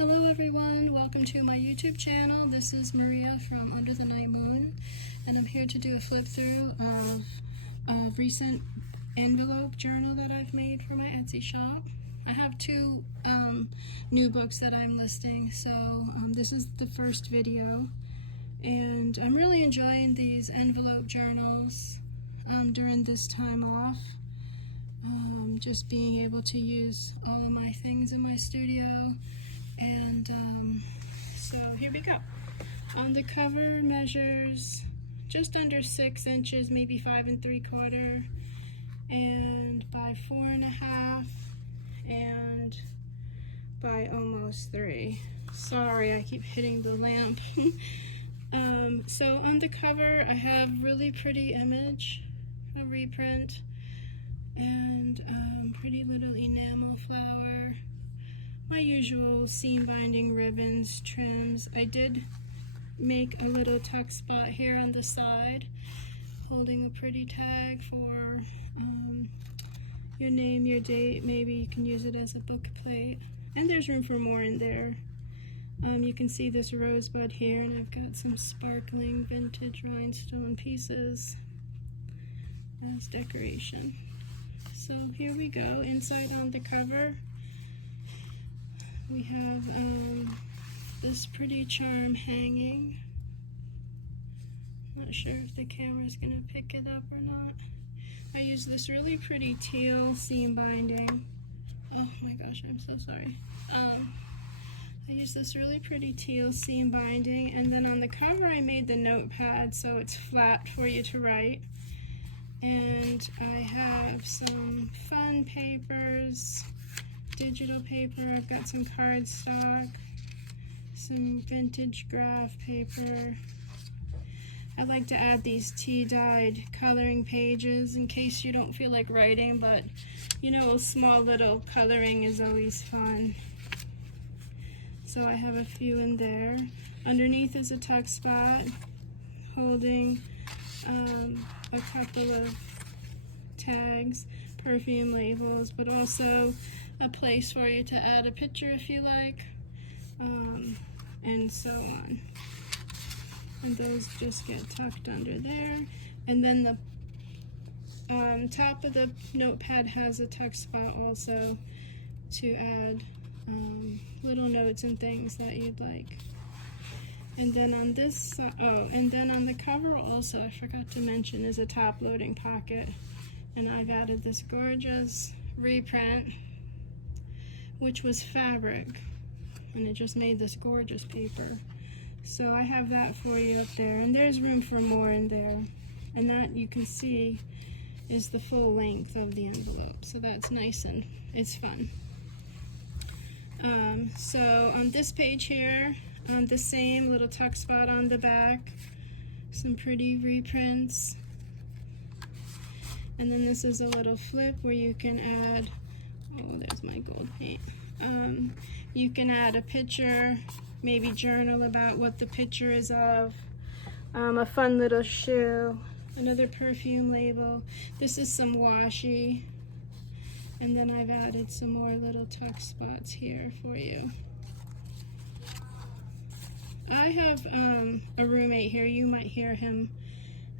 Hello everyone, welcome to my YouTube channel. This is Maria from Under the Night Moon, and I'm here to do a flip through of a recent envelope journal that I've made for my Etsy shop. I have two new books that I'm listing, so this is the first video, and I'm really enjoying these envelope journals during this time off. Just being able to use all of my things in my studio. And so here we go. On the cover measures just under 6 inches, maybe 5 3/4, and by 4.5, and by almost 3. Sorry, I keep hitting the lamp. So on the cover, I have really pretty image, a reprint, and pretty little enamel flower. My usual seam binding ribbons, trims. I did make a little tuck spot here on the side, holding a pretty tag for your name, your date. Maybe you can use it as a book plate. And there's room for more in there. You can see this rosebud here, and I've got some sparkling vintage rhinestone pieces as decoration. So here we go. Inside on the cover, we have this pretty charm hanging. Not sure if the camera's gonna pick it up or not. I use this really pretty teal seam binding. Oh my gosh, I'm so sorry. I use this really pretty teal seam binding, and then on the cover I made the notepad so it's flat for you to write. And I have some fun papers, digital paper. I've got some cardstock, some vintage graph paper. I like to add these tea-dyed coloring pages in case you don't feel like writing, but you know, a small little coloring is always fun. So I have a few in there. Underneath is a tuck spot holding a couple of tags, perfume labels, but also a place for you to add a picture if you like, and so on. And those just get tucked under there. And then the top of the notepad has a tuck spot also to add little notes and things that you'd like. And then on this, and then on the cover also, I forgot to mention, is a top loading pocket. And I've added this gorgeous reprint, which was fabric, and it just made this gorgeous paper. So I have that for you up there, and there's room for more in there. And that, you can see, is the full length of the envelope. So that's nice and it's fun. So on this page here, the same little tuck spot on the back, some pretty reprints, and then this is a little flip where you can add, oh, there's my gold paint. You can add a picture, maybe journal about what the picture is of, a fun little shoe, another perfume label. This is some washi, and then I've added some more little tuck spots here for you. I have a roommate here. You might hear him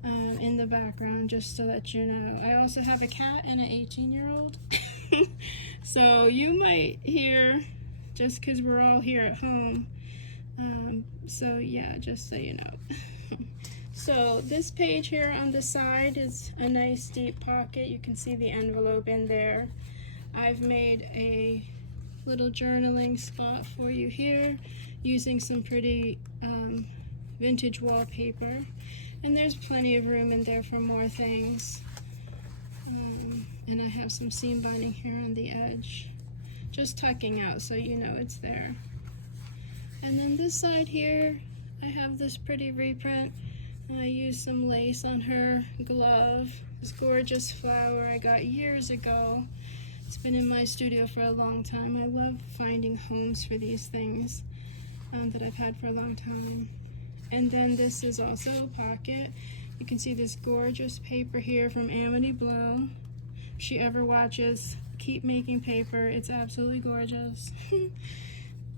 in the background, just so that you know. I also have a cat and an 18-year-old. So you might hear, just because we're all here at home. So yeah, just so you know. So this page here on the side is a nice deep pocket. You can see the envelope in there. I've made a little journaling spot for you here using some pretty vintage wallpaper, and there's plenty of room in there for more things. And I have some seam binding here on the edge, just tucking out so you know it's there. And then this side here, I have this pretty reprint. I used some lace on her glove, this gorgeous flower I got years ago. It's been in my studio for a long time. I love finding homes for these things that I've had for a long time. And then this is also a pocket. You can see this gorgeous paper here from Amity Blow. If she ever watches, keep making paper. It's absolutely gorgeous.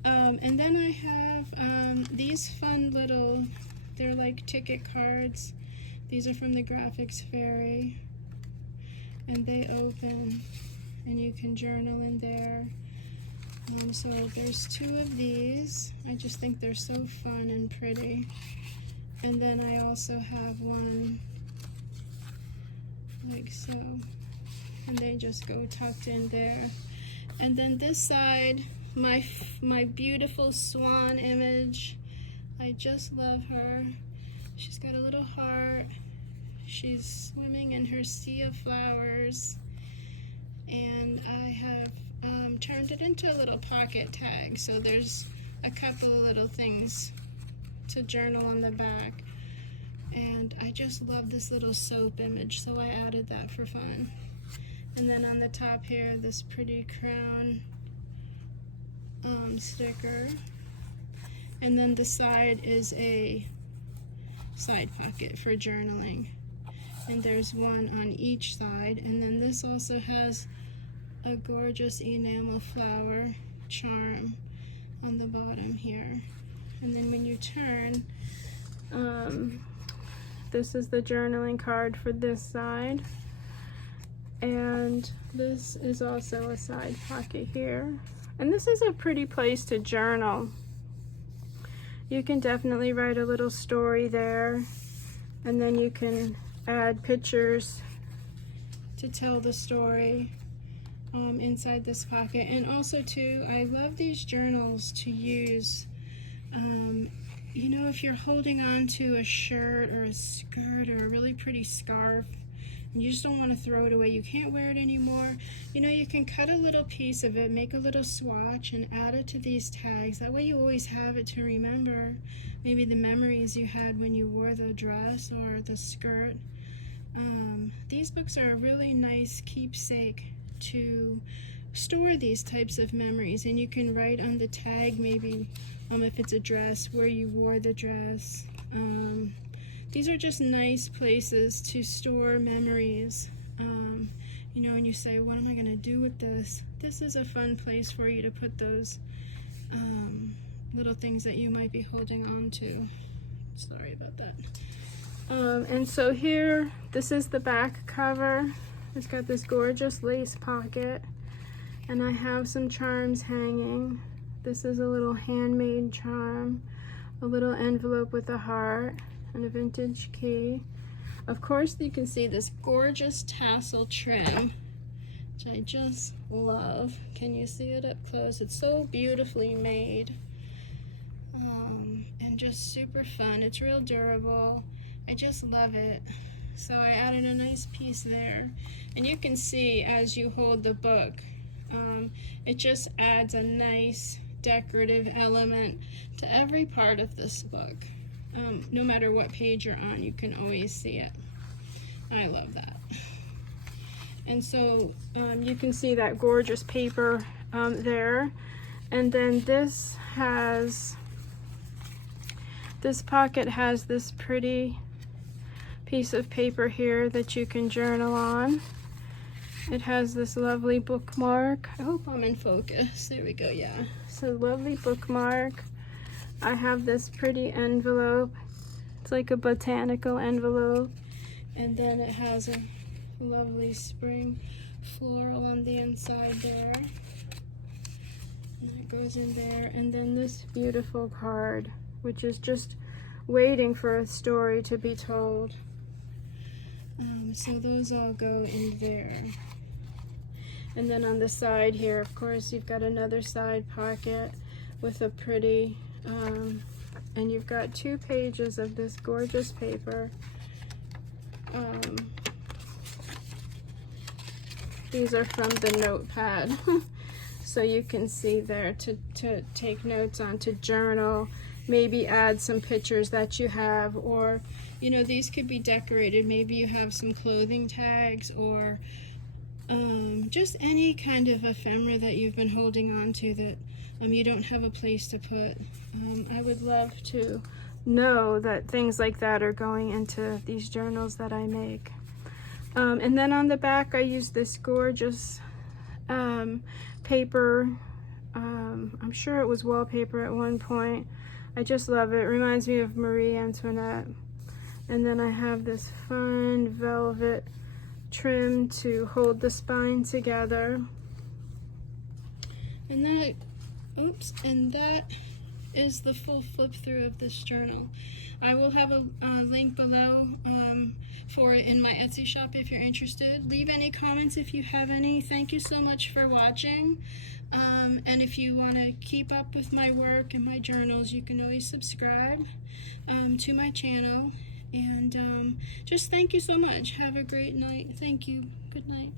And then I have these fun little, they're like ticket cards. These are from the Graphics Fairy, and they open, and you can journal in there. So there's 2 of these. I just think they're so fun and pretty. And then I also have one like so, and they just go tucked in there. And then this side, my beautiful swan image. I just love her. She's got a little heart. She's swimming in her sea of flowers. And I have turned it into a little pocket tag. So there's a couple of little things to journal on the back. And I just love this little soap image, so I added that for fun. And then on the top here, this pretty crown sticker. And then the side is a side pocket for journaling. And there's one on each side. And then this also has a gorgeous enamel flower charm on the bottom here. And then when you turn, this is the journaling card for this side. And this is also a side pocket here. And this is a pretty place to journal. You can definitely write a little story there, and then you can add pictures to tell the story inside this pocket. And also too, I love these journals to use you know, if you're holding on to a shirt or a skirt or a really pretty scarf and you just don't want to throw it away, you can't wear it anymore, you know, you can cut a little piece of it, make a little swatch, and add it to these tags. That way you always have it to remember maybe the memories you had when you wore the dress or the skirt. These books are a really nice keepsake to store these types of memories, and you can write on the tag maybe if it's a dress, where you wore the dress. These are just nice places to store memories. You know, and you say, what am I going to do with this? This is a fun place for you to put those little things that you might be holding on to. Sorry about that. And so here, this is the back cover. It's got this gorgeous lace pocket, and I have some charms hanging. This is a little handmade charm, a little envelope with a heart, and a vintage key. Of course, you can see this gorgeous tassel trim, which I just love. Can you see it up close? It's so beautifully made, and just super fun. It's real durable. I just love it. So I added a nice piece there. And you can see as you hold the book, it just adds a nice decorative element to every part of this book. No matter what page you're on, you can always see it. I love that. And so you can see that gorgeous paper there. And then this pocket has this pretty piece of paper here that you can journal on. It has this lovely bookmark. I hope I'm in focus. There we go, yeah. So lovely bookmark. I have this pretty envelope. It's like a botanical envelope. And then it has a lovely spring floral on the inside there. And that goes in there. And then this beautiful card, which is just waiting for a story to be told. So those all go in there. And then on the side here, of course, you've got another side pocket with a pretty, and you've got 2 pages of this gorgeous paper. These are from the notepad. So you can see there to take notes on, to journal, maybe add some pictures that you have, or, you know, these could be decorated. Maybe you have some clothing tags, or just any kind of ephemera that you've been holding on to that you don't have a place to put. I would love to know that things like that are going into these journals that I make. And then on the back, I use this gorgeous paper I'm sure it was wallpaper at one point. I just love it. It reminds me of Marie Antoinette. And then I have this fun velvet trim to hold the spine together. And that, oops, and that is the full flip through of this journal. I will have a link below for it in my Etsy shop if you're interested. Leave any comments if you have any. Thank you so much for watching. And if you want to keep up with my work and my journals, you can always subscribe to my channel. And just thank you so much. Have a great night. Thank you. Good night.